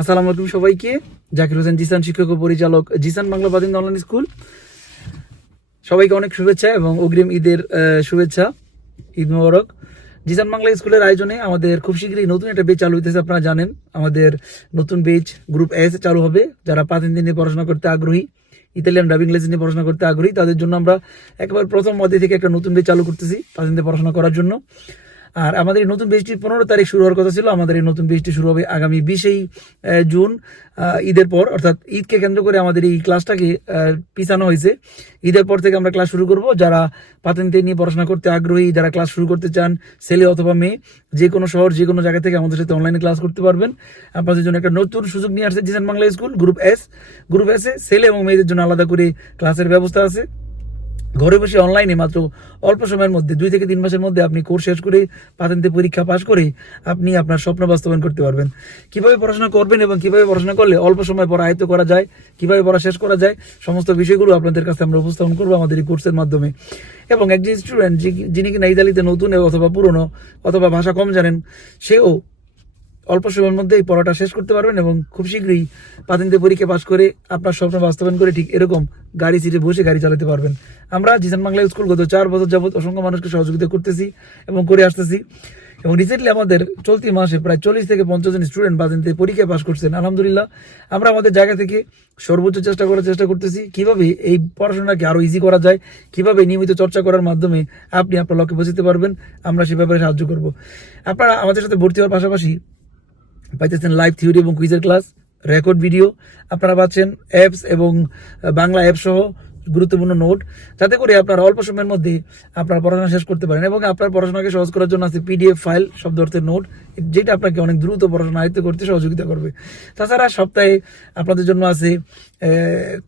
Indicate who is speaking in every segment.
Speaker 1: আসসালামু আলাইকুম সবাইকে। জাকির হোসেন জিসান শিক্ষক ও পরিচালক জিসান বাংলা বাদিন অনলাইন স্কুল সবাইকে অনেক শুভেচ্ছা এবং অগ্রিম ঈদের শুভেচ্ছা, ঈদ মোবারক। জিসান বাংলা স্কুলের আয়োজনে আমাদের খুব শীঘ্রই নতুন একটা বেচ চালু হইতেছে, আপনারা জানেন। আমাদের নতুন বেচ গ্রুপ এস চালু হবে। যারা পাঁচ দিন নিয়ে পড়াশোনা করতে আগ্রহী, ইতালিয়ান ড্রাইভিং লাইসেন্স নিয়ে পড়াশোনা করতে আগ্রহী, তাদের জন্য আমরা একবার প্রথম মধ্যে থেকে একটা নতুন বেচ চালু করতেছি পাঁচ দিন পড়াশোনা করার জন্য। আর আমাদের এই নতুন বেচটি পনেরো তারিখ শুরু হওয়ার কথা ছিল। আমাদের এই নতুন বৃষ্টি শুরু হবে আগামী বিশেই জুন। ঈদের পর, অর্থাৎ ঈদকে কেন্দ্র করে আমাদের এই ক্লাসটাকে পিছানো হয়েছে। ঈদের পর থেকে আমরা ক্লাস শুরু করব। যারা পাতেন্তে নিয়ে পড়াশোনা করতে আগ্রহী, যারা ক্লাস শুরু করতে চান, ছেলে অথবা মেয়ে, যে কোনো শহর, যে কোনো জায়গা থেকে আমাদের সাথে অনলাইনে ক্লাস করতে পারবেন। আপনাদের জন্য একটা নতুন সুযোগ নিয়ে আসছে জিসান বাংলা স্কুল, গ্রুপ এস গ্রুপ এসে ছেলে এবং মেয়েদের জন্য আলাদা করে ক্লাসের ব্যবস্থা আছে। ঘরে বসে অনলাইনে মাত্র অল্প সময়ের মধ্যে, দুই থেকে তিন মাসের মধ্যে আপনি কোর্স শেষ করে পাতেন্তে পরীক্ষা পাশ করে আপনি আপনার স্বপ্ন বাস্তবায়ন করতে পারবেন। কীভাবে পড়াশোনা করবেন এবং কীভাবে পড়াশোনা করলে অল্প সময় পড়া আয়ত্ত করা যায়, কীভাবে পড়া শেষ করা যায়, সমস্ত বিষয়গুলো আপনাদের কাছে আমরা উপস্থাপন করব আমাদের এই কোর্সের মাধ্যমে। এবং একজন স্টুডেন্ট যিনি কিনা ইতালিতে নতুন অথবা পুরনো অথবা ভাষা কম জানেন, সেও অল্প সময়ের মধ্যে এই পড়াটা শেষ করতে পারবেন এবং খুব শীঘ্রই পাতিনতে পরীক্ষা পাশ করে আপনার স্বপ্ন বাস্তবায়ন করে ঠিক এরকম গাড়ি সিটে বসে গাড়ি চালাতে পারবেন। আমরা জিসান বাংলা স্কুল গত চার বছর যাবত অসংখ্য মানুষকে সহযোগিতা করতেছি এবং করে আসতেছি। এবং রিসেন্টলি আমাদের চলতি মাসে প্রায় চল্লিশ থেকে পঞ্চাশ জন স্টুডেন্ট বাতিনতে পরীক্ষায় পাশ করছেন। আলহামদুলিল্লাহ, আমরা আমাদের জায়গা থেকে সর্বোচ্চ চেষ্টা করার চেষ্টা করতেছি। কীভাবে এই পড়াশোনাকে আরও ইজি করা যায়, কীভাবে নিয়মিত চর্চা করার মাধ্যমে আপনি আপনার লক্ষ্যে পৌঁছতে পারবেন, আমরা সে ব্যাপারে সাহায্য করব। আপনারা আমাদের সাথে ভর্তি হওয়ার পাশাপাশি পাইতেছেন লাইভ থিওরি এবং কুইজের ক্লাস রেকর্ড ভিডিও আপনারা পাচ্ছেন অ্যাপস এবং বাংলা অ্যাপ সহ গুরুত্বপূর্ণ নোট যাতে করে আপনারা অল্প সময়ের মধ্যে আপনার পড়াশোনা শেষ করতে পারেন এবং আপনার পড়াশোনাকে সহজ করার জন্য আছে পিডিএফ ফাইল শব্দ অর্থের নোট, যেটা আপনাকে অনেক দ্রুত পড়াশোনা আয়ত্ত করতে সহযোগিতা করবে। তাছাড়া সপ্তাহে আপনাদের জন্য আছে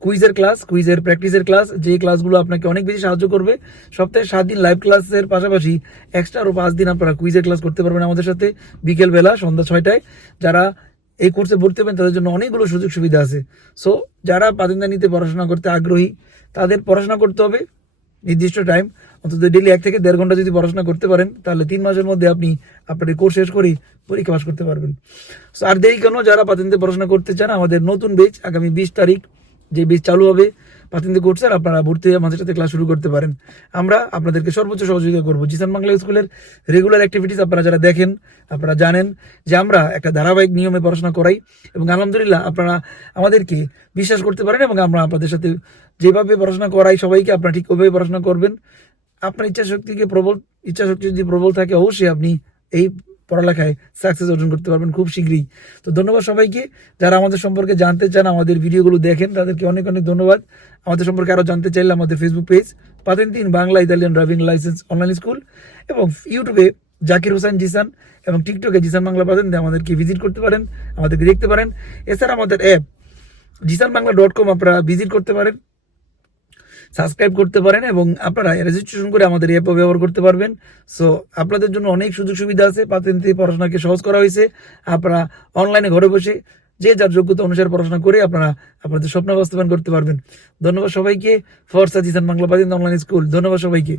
Speaker 1: কুইজের ক্লাস কুইজের প্র্যাকটিসের ক্লাস যে ক্লাসগুলো আপনাকে অনেক বেশি সাহায্য করবে। সপ্তাহে সাত দিন লাইভ ক্লাসের পাশাপাশি এক্সট্রা আরও পাঁচ দিন আপনারা কুইজের ক্লাস করতে পারবেন আমাদের সাথে। বিকেলবেলা, সন্ধ্যা ছয়টায়। যারা এই কোর্সে ভর্তি হবেন, তাদের জন্য অনেকগুলো সুযোগ সুবিধা আছে। সো যারা পাতিন্দা নিতে পড়াশোনা করতে আগ্রহী, তাদের পড়াশোনা করতে হবে নির্দিষ্ট টাইম অন্তত ডেলি এক থেকে দেড় ঘণ্টা যদি পড়াশোনা করতে পারেন, তাহলে তিন মাসের মধ্যে আপনি আপনার কোর্স শেষ করে পরীক্ষা পাশ করতে পারবেন। সো আর দেরি কেন? যারা পাতিন্দে পড়াশোনা করতে চান, আমাদের নতুন বেচ আগামী বিশ তারিখ, যে বেচ চালু হবে পাতিন্দে কোর্সে আপনারা ভর্তি হয়ে আমাদের সাথে ক্লাস শুরু করতে পারেন। আমরা আপনাদেরকে সর্বোচ্চ সহযোগিতা করব। জিসান বাংলা স্কুলের রেগুলার অ্যাক্টিভিটিস আপনারা যারা দেখেন, আপনারা জানেন যে আমরা একটা ধারাবাহিক নিয়মে পড়াশোনা করাই এবং আলহামদুলিল্লাহ আপনারা আমাদেরকে বিশ্বাস করতে পারেন এবং আমরা আপনাদের সাথে যেভাবে পড়াশোনা করাই সবাইকে আপনারা ঠিক ওইভাবে পড়াশোনা করবেন। আপনার ইচ্ছা শক্তিকে প্রবল ইচ্ছা শক্তি যদি প্রবল থাকে, অবশ্যই আপনি এই পড়ালেখায় সাকসেস অর্জন করতে পারবেন খুব শীঘ্রই। তো ধন্যবাদ সবাইকে। যারা আমাদের সম্পর্কে জানতে চান, আমাদের ভিডিওগুলো দেখেন, তাদেরকে অনেক অনেক ধন্যবাদ। আমাদের সম্পর্কে আরও জানতে চাইলে আমাদের ফেসবুক পেজ পাতেন তিন Bangla Italian driving licence online school এবং ইউটিউবে জাকির হোসেন জিসান এবং টিকটকে জিসান বাংলা পাতেন আমাদেরকে ভিজিট করতে পারেন, আমাদেরকে দেখতে পারেন। এছাড়া আমাদের app Jisan Bangla dot com আপনারা ভিজিট করতে পারেন। সাবস্ক্রাইব করতে পারেন এবং আপনারা রেজিস্ট্রেশন করে আমাদের অ্যাপও ব্যবহার করতে পারবেন। সো আপনাদের জন্য অনেক সুযোগ সুবিধা আছে। পাতেন্তি পড়াশোনাকে সহজ করা হয়েছে। আপনারা অনলাইনে ঘরে বসে যে যার যোগ্যতা অনুসারে পড়াশোনা করে আপনারা আপনাদের স্বপ্ন বাস্তবায়ন করতে পারবেন। ধন্যবাদ সবাইকে। ফর সাজিসান বাংলা পাতেন অনলাইন স্কুল ধন্যবাদ সবাইকে।